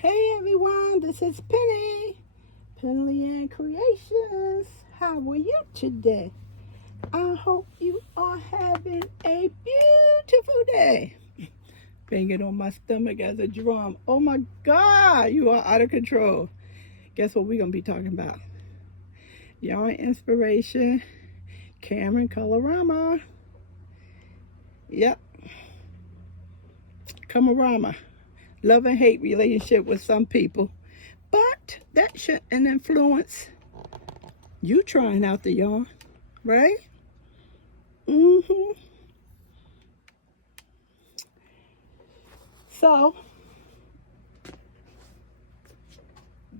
Hey everyone, this is Penley-Ann Creations. How are you today? I hope you are having a beautiful day. Banging on my stomach as a drum. Oh my God, you are out of control. Guess what we're going to be talking about? Yarn inspiration, Colorama. Yep, Colorama. Love and hate relationship with some people. But that shouldn't influence you trying out the yarn, right? So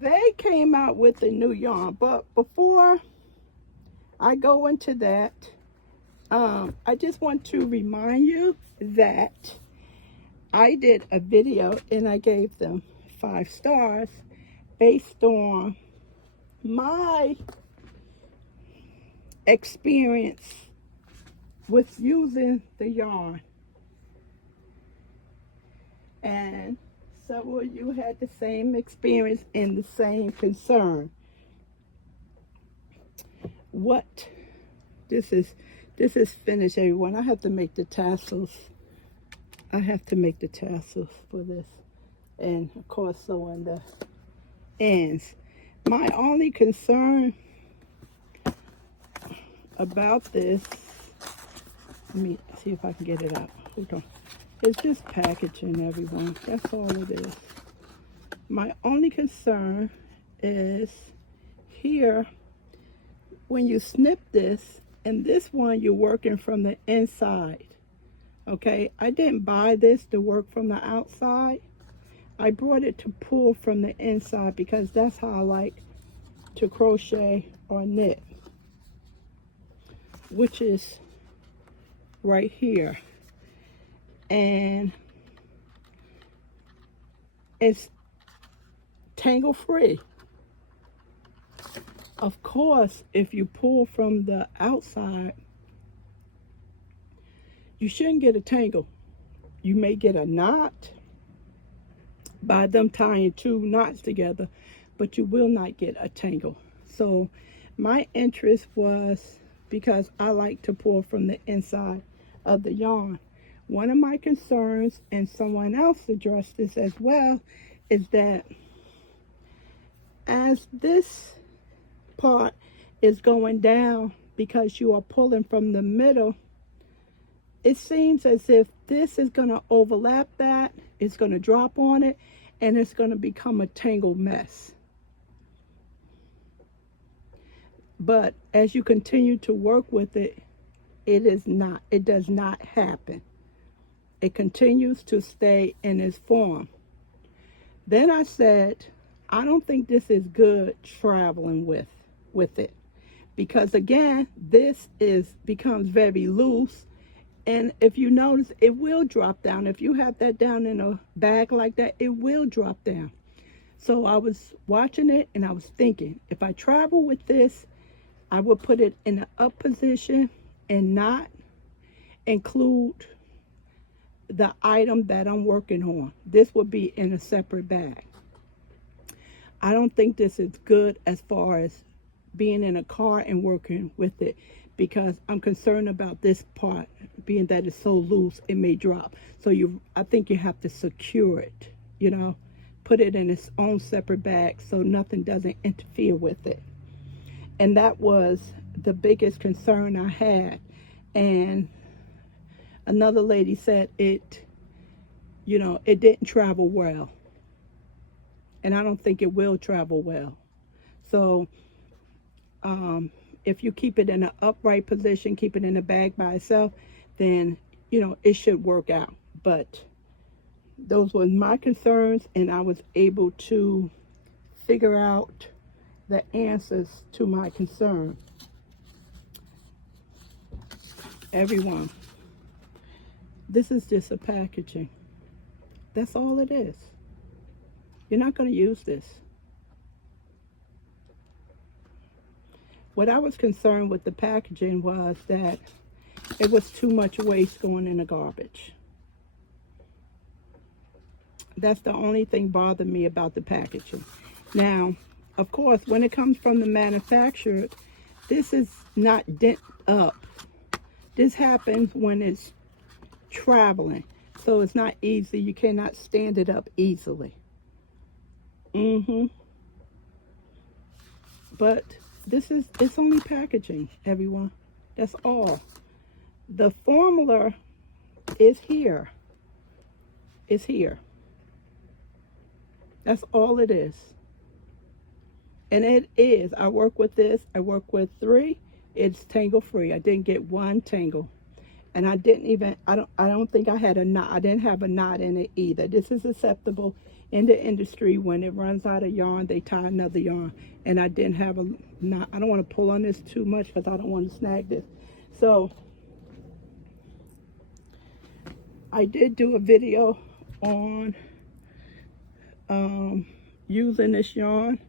they came out with a new yarn, but before I go into that, I just want to remind you that I did a video and I gave them 5 stars based on my experience with using the yarn. And several of you had the same experience and the same concern. What this is finished, everyone. I have to make the tassels. I have to make the tassels for this, and of course sewing the ends. My only concern about this, let me see if I can get it out. Hold on. It's just packaging, everyone. That's all it is. My only concern is here, when you snip this, and this one you're working from the inside. Okay, I didn't buy this to work from the outside. I brought it to pull from the inside because that's how I like to crochet or knit, which is right here. And it's tangle free. Of course, if you pull from the outside, you shouldn't get a tangle. You may get a knot by them tying 2 knots together, but you will not get a tangle. So my interest was because I like to pull from the inside of the yarn. One of my concerns, and someone else addressed this as well, is that as this part is going down, because you are pulling from the middle, it seems as if this is going to overlap that, it's going to drop on it, and it's going to become a tangled mess. But as you continue to work with it, it does not happen. It continues to stay in its form. Then I said, I don't think this is good traveling with it, because again, this becomes very loose. And if you notice, it will drop down. If you have that down in a bag like that, it will drop down. So I was watching it and I was thinking, if I travel with this, I would put it in the up position and not include the item that I'm working on. This would be in a separate bag. I don't think this is good as far as being in a car and working with it, because I'm concerned about this part, being that it's so loose, it may drop. So I think you have to secure it, put it in its own separate bag so nothing doesn't interfere with it. And that was the biggest concern I had. And another lady said it didn't travel well. And I don't think it will travel well. So if you keep it in an upright position, keep it in a bag by itself, then, it should work out. But those were my concerns, and I was able to figure out the answers to my concern. Everyone, this is just a packaging. That's all it is. You're not going to use this. What I was concerned with the packaging was that it was too much waste going in the garbage. That's the only thing bothering me about the packaging. Now, of course, when it comes from the manufacturer, this is not dent up. This happens when it's traveling. So it's not easy. You cannot stand it up easily. But it's only packaging, everyone. That's all. The formula is here. It's here. That's all it is. And it is. I work with this. I work with 3. It's tangle free. I didn't get one tangle. And I didn't even, I don't think I had a knot. I didn't have a knot in it either. This is acceptable in the industry. When it runs out of yarn, they tie another yarn. And I didn't have a knot. I don't want to pull on this too much because I don't want to snag this. So I did do a video on using this yarn.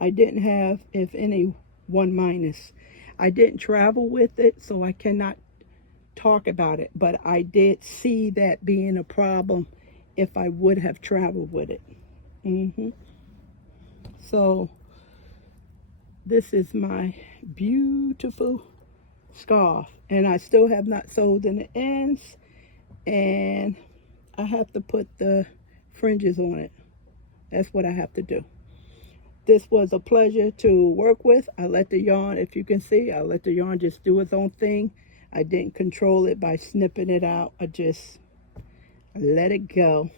I didn't have, if any, 1 minus. I didn't travel with it, so I cannot talk about it. But I did see that being a problem if I would have traveled with it. So this is my beautiful scarf, and I still have not sewed in the ends, and I have to put the fringes on it. That's what I have to do. This was a pleasure to work with. I let the yarn, if you can see, I let the yarn just do its own thing. I didn't control it by snipping it out. I just let it go.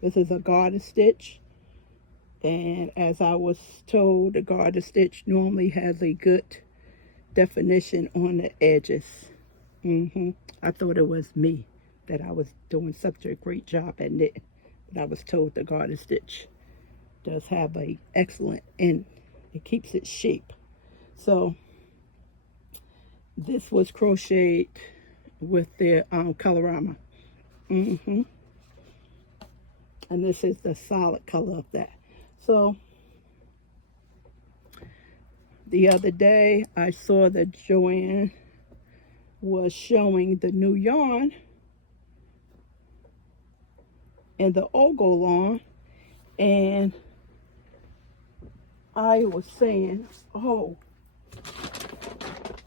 This is a garter stitch. And as I was told, the garter stitch normally has a good definition on the edges. I thought it was me, that I was doing such a great job at knitting. But I was told the garter stitch does have a excellent end. It keeps its shape. So this was crocheted with the Colorama. And this is the solid color of that. So the other day I saw that Joanne was showing the new yarn in the O Go line, and I was saying, oh,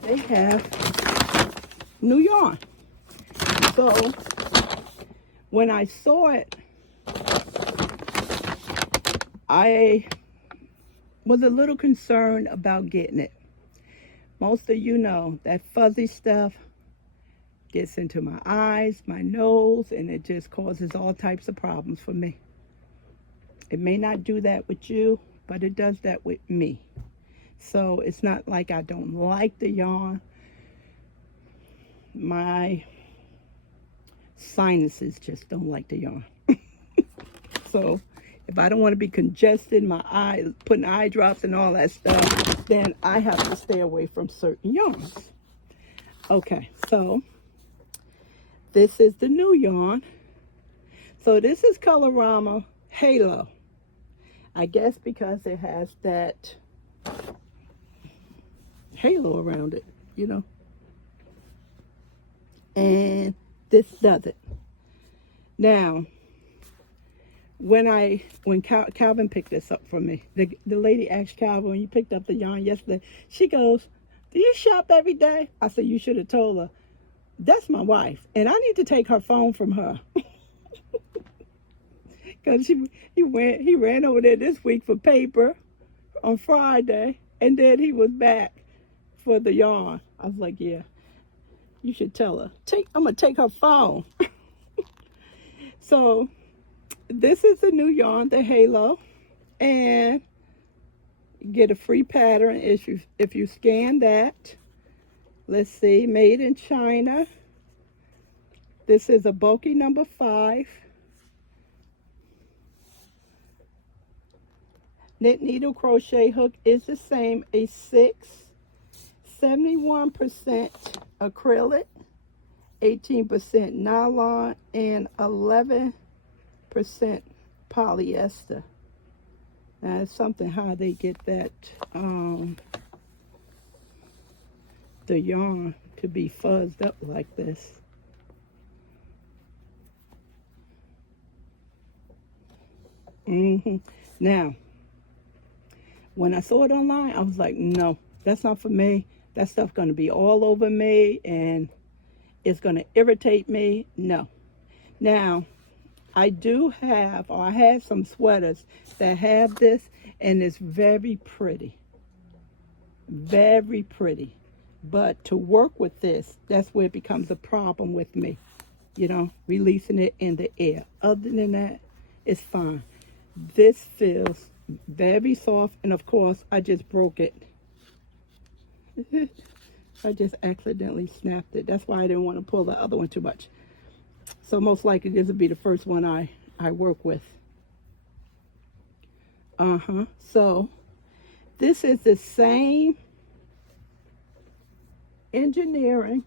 they have new yarn. So when I saw it, I was a little concerned about getting it. Most of you know that fuzzy stuff gets into my eyes, my nose, and it just causes all types of problems for me. It may not do that with you, but it does that with me. So it's not like I don't like the yarn. My sinuses just don't like the yarn. So if I don't want to be congested, my eyes, putting eye drops and all that stuff, then I have to stay away from certain yarns. Okay, so this is the new yarn. So this is Colorama Halo. I guess because it has that halo around it, you know. And this doesn't. Now, when Calvin picked this up for me, the lady asked Calvin, when you picked up the yarn yesterday, she goes, do you shop every day? I said, you should have told her, that's my wife, and I need to take her phone from her. Because he ran over there this week for paper on Friday, and then he was back for the yarn. I was like, yeah, you should tell her. I'm going to take her phone. So this is the new yarn, the Halo, and you get a free pattern if you scan that. Let's see, made in China. This is a bulky number 5. Knit needle crochet hook is the same, a 6, 71% acrylic, 18% nylon, and 11% polyester. Now it's something how they get that the yarn to be fuzzed up like this. Now, when I saw it online, I was like, no, that's not for me. That stuff's going to be all over me and it's going to irritate me. No. Now, I do have, or I had some sweaters that have this, and it's very pretty. Very pretty. But to work with this, that's where it becomes a problem with me. You know, releasing it in the air. Other than that, it's fine. This feels very soft, and of course, I just broke it. I just accidentally snapped it. That's why I didn't want to pull the other one too much. So most likely this will be the first one I work with. So this is the same engineering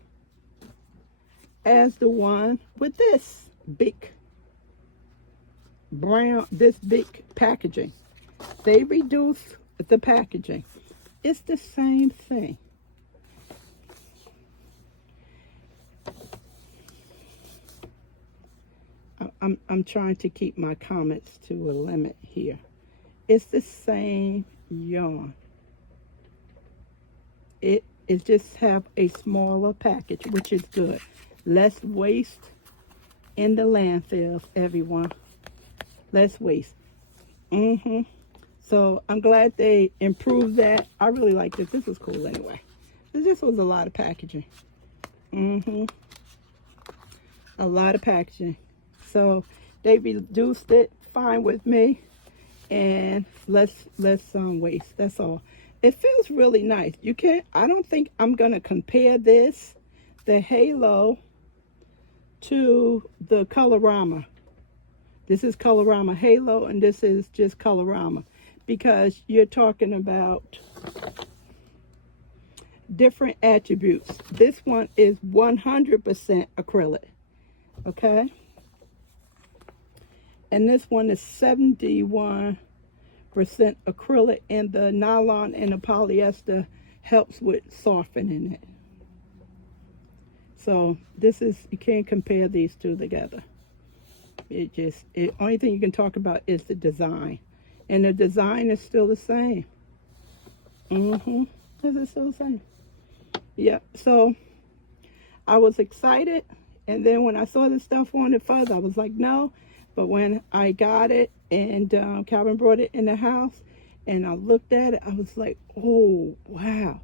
as the one with this big big packaging. They reduce the packaging. It's the same thing. I'm trying to keep my comments to a limit here. It's the same yarn. It just have a smaller package, which is good. Less waste in the landfills, everyone. Less waste. So I'm glad they improved that. I really like this. This was cool anyway. This was a lot of packaging. A lot of packaging. So they reduced it, fine with me, and less waste. That's all. It feels really nice. I don't think I'm gonna compare this, the Halo, to the Colorama. This is Colorama Halo, and this is just Colorama, because you're talking about different attributes. This one is 100% acrylic, okay? And this one is 71% acrylic, and the nylon and the polyester helps with softening it. So you can't compare these two together. Only thing you can talk about is the design. And the design is still the same. Is it still the same? Yeah, so I was excited. And then when I saw this stuff on it first, I was like, no. But when I got it and Calvin brought it in the house and I looked at it, I was like, oh, wow.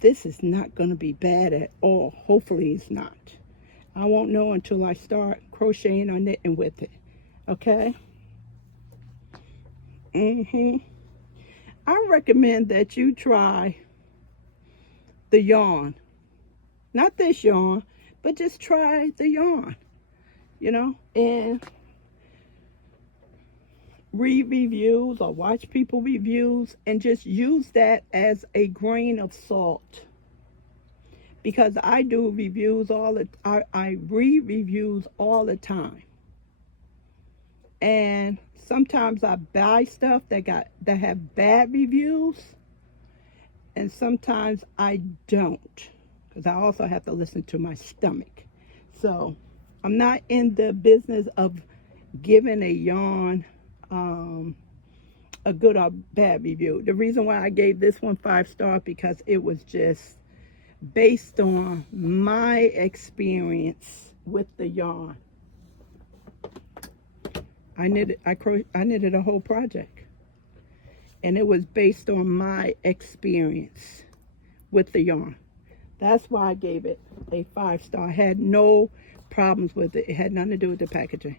This is not going to be bad at all. Hopefully it's not. I won't know until I start crocheting or knitting with it. Okay? I recommend that you try the yarn. Not this yarn, but just try the yarn. You know? And read reviews or watch people reviews and just use that as a grain of salt, because I do reviews I read reviews all the time, and sometimes I buy stuff that have bad reviews, and sometimes I don't, because I also have to listen to my stomach. So I'm not in the business of giving a yarn a good or bad review. The reason why I gave this one 5-star, because it was just based on my experience with the yarn. I knitted a whole project, and it was based on my experience with the yarn. That's why I gave it a 5-star. I had no problems with it. It had nothing to do with the packaging.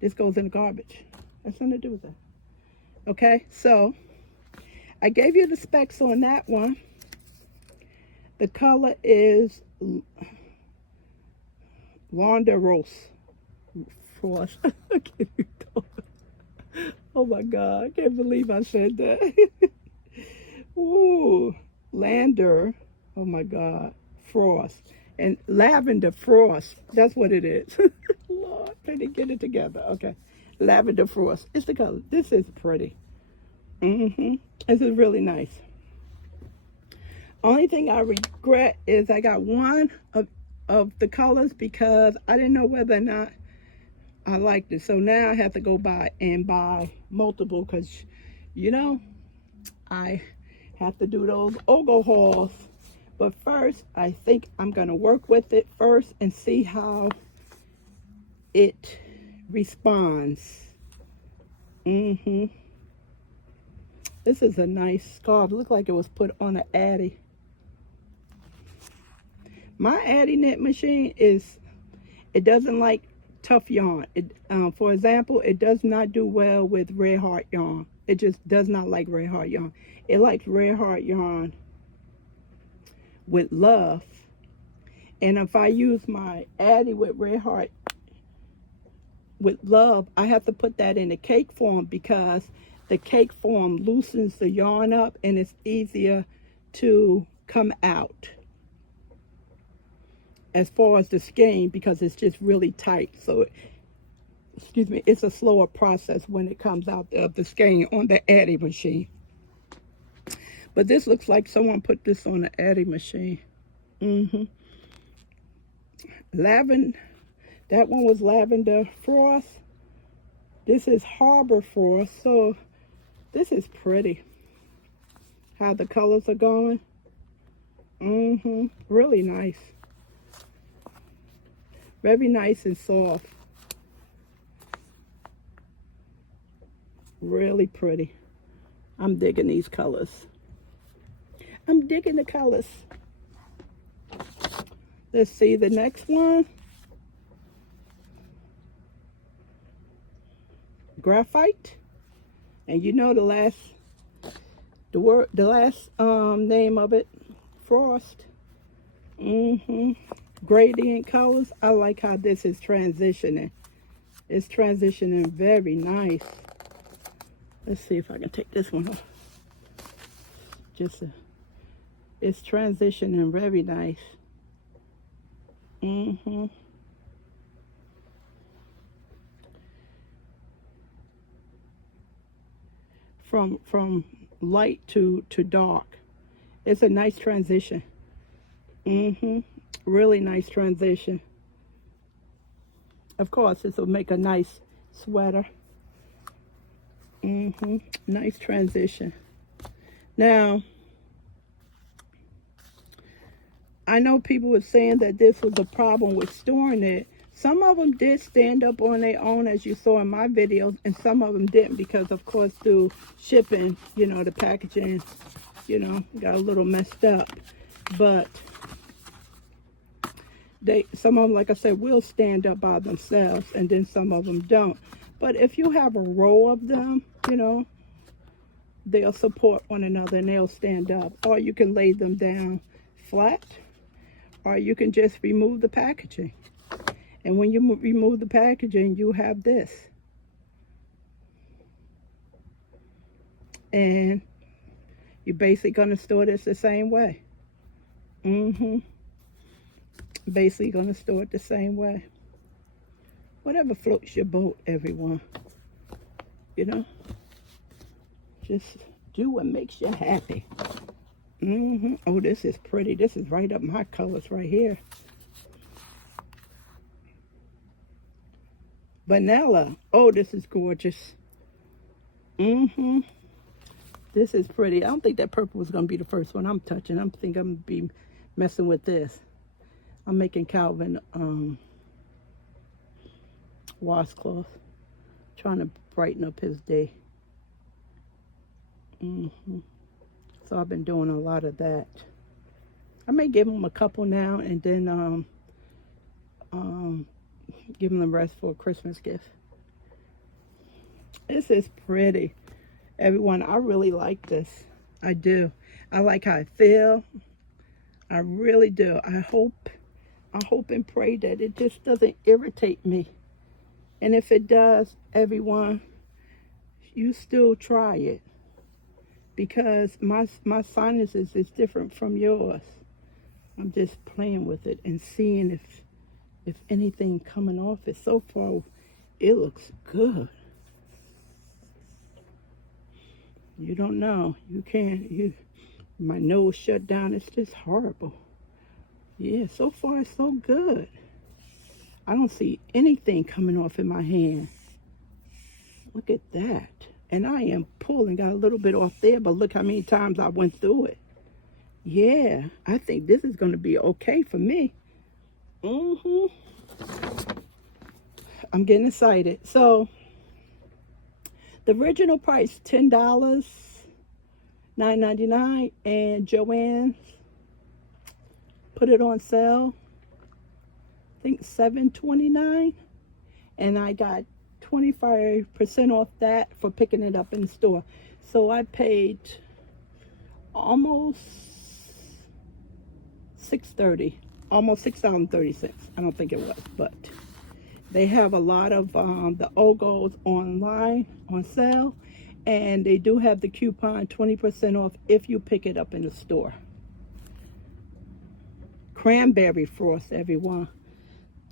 This goes in the garbage. That's nothing to do with that. Okay, so I gave you the specs on that one. The color is Londa Rose. Frost. Oh my God, I can't believe I said that. Ooh, Lander. Oh my God, Frost. And Lavender Frost. That's what it is. Lord, can they get it together? Okay. Lavender Frost. It's the color. This is pretty. This is really nice. Only thing I regret is I got one of the colors, because I didn't know whether or not I liked it. So now I have to go buy multiple because, you know, I have to do those O Go hauls. But first, I think I'm going to work with it first and see how it responds. This is a nice scarf. Looks like it was put on an Addy. My Addy knit machine it doesn't like tough yarn. For example, it does not do well with red heart yarn. It just does not like red heart yarn. It likes red heart yarn with love. And if I use my Addy with red heart with love, I have to put that in the cake form because the cake form loosens the yarn up and it's easier to come out as far as the skein because it's just really tight. So, excuse me, it's a slower process when it comes out of the skein on the Addy machine. But this looks like someone put this on the Addy machine. Lavender, that one was Lavender Frost. This is Harbor Frost. So this is pretty. How the colors are going. Really nice. Very nice and soft. Really pretty. I'm digging these colors. I'm digging the colors. Let's see the next one. Graphite. And you know the last name of it, Frost. Gradient colors. I like how this is transitioning. It's transitioning very nice. Let's see if I can take this one off. It's transitioning very nice. From light to dark. It's a nice transition. Really nice transition. Of course, this will make a nice sweater. Nice transition. Now, I know people were saying that this was a problem with storing it. Some of them did stand up on their own, as you saw in my videos, and some of them didn't because, of course, through shipping, you know, the packaging, you know, got a little messed up. But some of them, like I said, will stand up by themselves, and then some of them don't. But if you have a row of them, you know, they'll support one another and they'll stand up. Or you can lay them down flat, or you can just remove the packaging. And when you remove the packaging, you have this. And you're basically going to store this the same way. Basically going to store it the same way. Whatever floats your boat, everyone. You know? Just do what makes you happy. Oh, this is pretty. This is right up my colors right here. Vanilla. Oh, this is gorgeous. This is pretty. I don't think that purple was going to be the first one I'm touching. I think I'm going to be messing with this. I'm making Calvin washcloth. Trying to brighten up his day. So I've been doing a lot of that. I may give him a couple now and then give him the rest for a Christmas gift. This is pretty. Everyone, I really like this. I do. I like how I feel. I really do. I hope and pray that it just doesn't irritate me. And if it does, everyone, you still try it. Because my sinuses is different from yours. I'm just playing with it and seeing if anything coming off it. So far, it looks good. You don't know. You can't. My nose shut down. It's just horrible. Yeah, so far it's so good. I don't see anything coming off in my hand. Look at that. And I am pulling, got a little bit off there, but look how many times I went through it. Yeah, I think this is going to be okay for me. I'm getting excited. So, the original price, $10, $9.99, and Joann's put it on sale, I think $7.29, and I got 25% off that for picking it up in the store. So I paid almost $6.30, almost $6.30. I don't think it was, but they have a lot of the O Go's online on sale, and they do have the coupon 20% off if you pick it up in the store. Cranberry frost, everyone.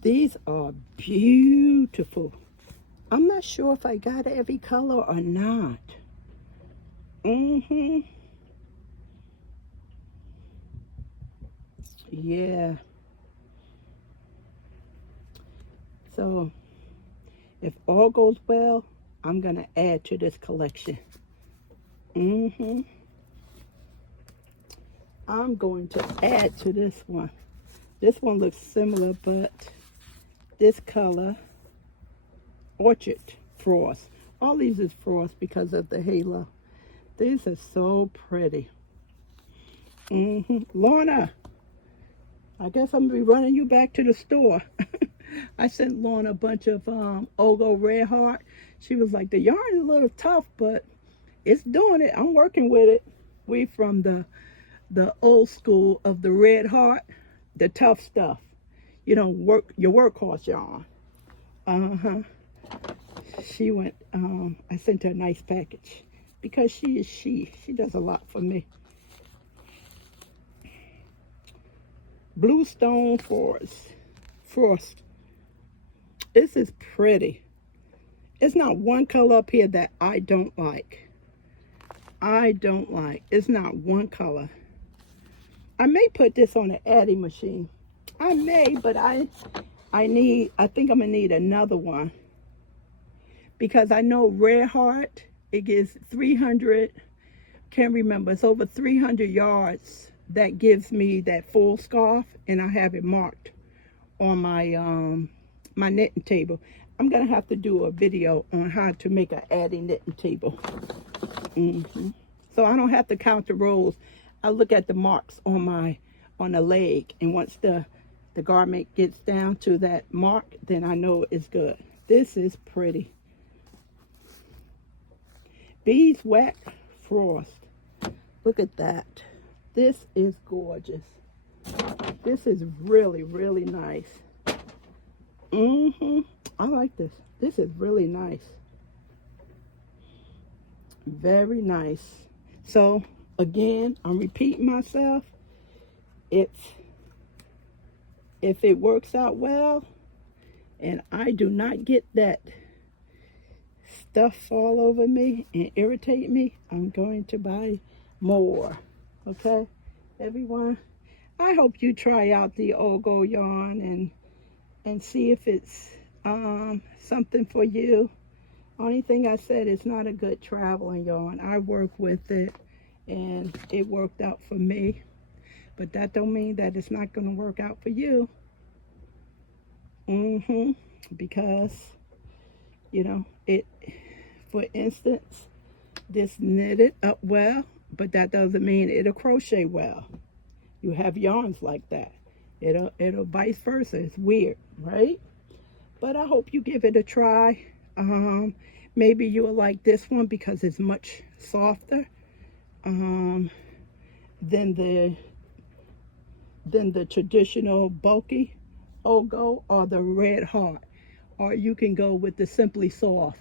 These are beautiful. I'm not sure if I got every color or not. Yeah. So, if all goes well, I'm going to add to this collection. I'm going to add to this one. This one looks similar, but this color, Orchid Frost. All these is frost because of the halo. These are so pretty. Lorna, I guess I'm going to be running you back to the store. I sent Lorna a bunch of O Go Red Heart. She was like, the yarn is a little tough, but it's doing it. I'm working with it. We from the old school of the Red Heart, the tough stuff. You know, your workhorse yarn. She went, I sent her a nice package because she does a lot for me. Bluestone Frost. This is pretty. It's not one color up here that I don't like. It's not one color. I may put this on an adding machine. I may, but I think I'm gonna need another one. Because I know Red Heart, it gives 300, can't remember, it's over 300 yards that gives me that full scarf, and I have it marked on my my knitting table. I'm gonna have to do a video on how to make an adding knitting table. So I don't have to count the rows. I look at the marks on the leg, and once the garment gets down to that mark, then I know it's good. This is pretty. Beeswax Frost. Look at that. This is gorgeous. This is really, really nice. I like this. This is really nice. Very nice. So, again, I'm repeating myself. If it works out well, and I do not get that stuff all over me and irritate me, I'm going to buy more. Okay, everyone, I hope you try out the O Go yarn and see if it's something for you. Only thing I said, it's not a good traveling yarn. I work with it and it worked out for me, but that don't mean that it's not going to work out for you. Because, you know, it, for instance, this knitted up well, but that doesn't mean it'll crochet well. You have yarns like that. It'll vice versa. It's weird, right? But I hope you give it a try. Maybe you'll like this one because it's much softer than the traditional bulky O Go or the Red Heart. Or you can go with the Simply Soft.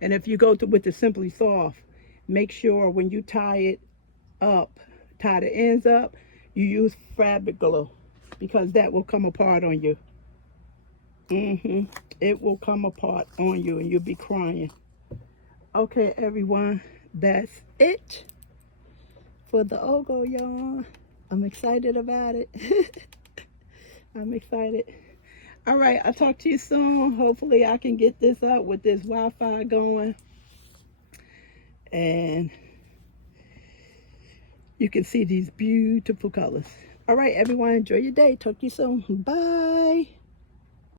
And if you go with the Simply Soft, make sure when you tie it up, tie the ends up, you use fabric glue, because that will come apart on you. It will come apart on you and you'll be crying. Okay, everyone, that's it for the O Go yarn. I'm excited about it. I'm excited. All right, I'll talk to you soon. Hopefully I can get this up with this Wi-Fi going. And you can see these beautiful colors. All right, everyone, enjoy your day. Talk to you soon. Bye.